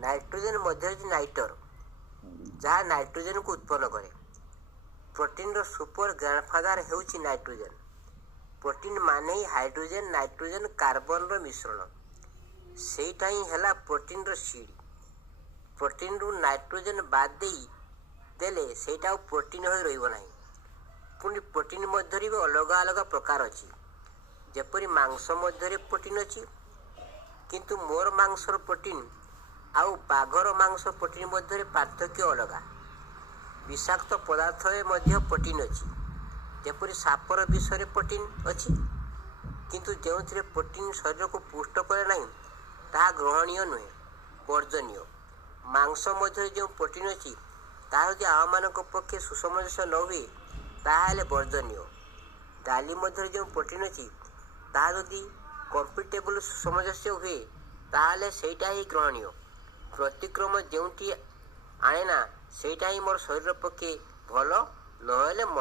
Nitrogen मध्य nighter जहाँ nitrogen को उत्पन्न करे। प्रोटीन रो सुपर ग्रांडफादर हेउची नाइट्रोजेन। प्रोटीन माने ही हाइड्रोजेन नाइट्रोजेन कार्बन रो मिश्रण। सेटा ही हैला प्रोटीन रो सीडी। प्रोटीन रू नाइट्रोजेन बाद देले सेटा प्रोटीन होई रहिबो नाही। पुणी प्रोटीन मध्य भी अलग अलग प्रकार अच्छी। जेपरी मांस मध्य प्रोटीन अच्छी, किंतु मोर मांसर प्रोटीन आउ बाघर मांस प्रोटीन मध्य पार्थक्य अलग। विषाक्त पदार्थ मध्य प्रोटीन अच्छी। जेपरी सापर विषय प्रोटीन अच्छी, किंतु जो प्रोटीन शरीर को पुष्ट करे नहीं ताहा ग्रहणीय नुहे, वर्जनीय। मांस मध्य जो प्रोटीन अच्छी ताहा यदि आम मान पक्षे सुसमंजस न हुए ताहले वर्जनीय। डाली मध्य जो प्रोटीन अच्छी ताहा यदि कंपेटेबल सुसमंजस्य हुए ताहले सेटा ही ग्रहणीय। प्रतिक्रम जोटी आए ना सेटा ही मोर शरीर पक्षे भल नहले मन।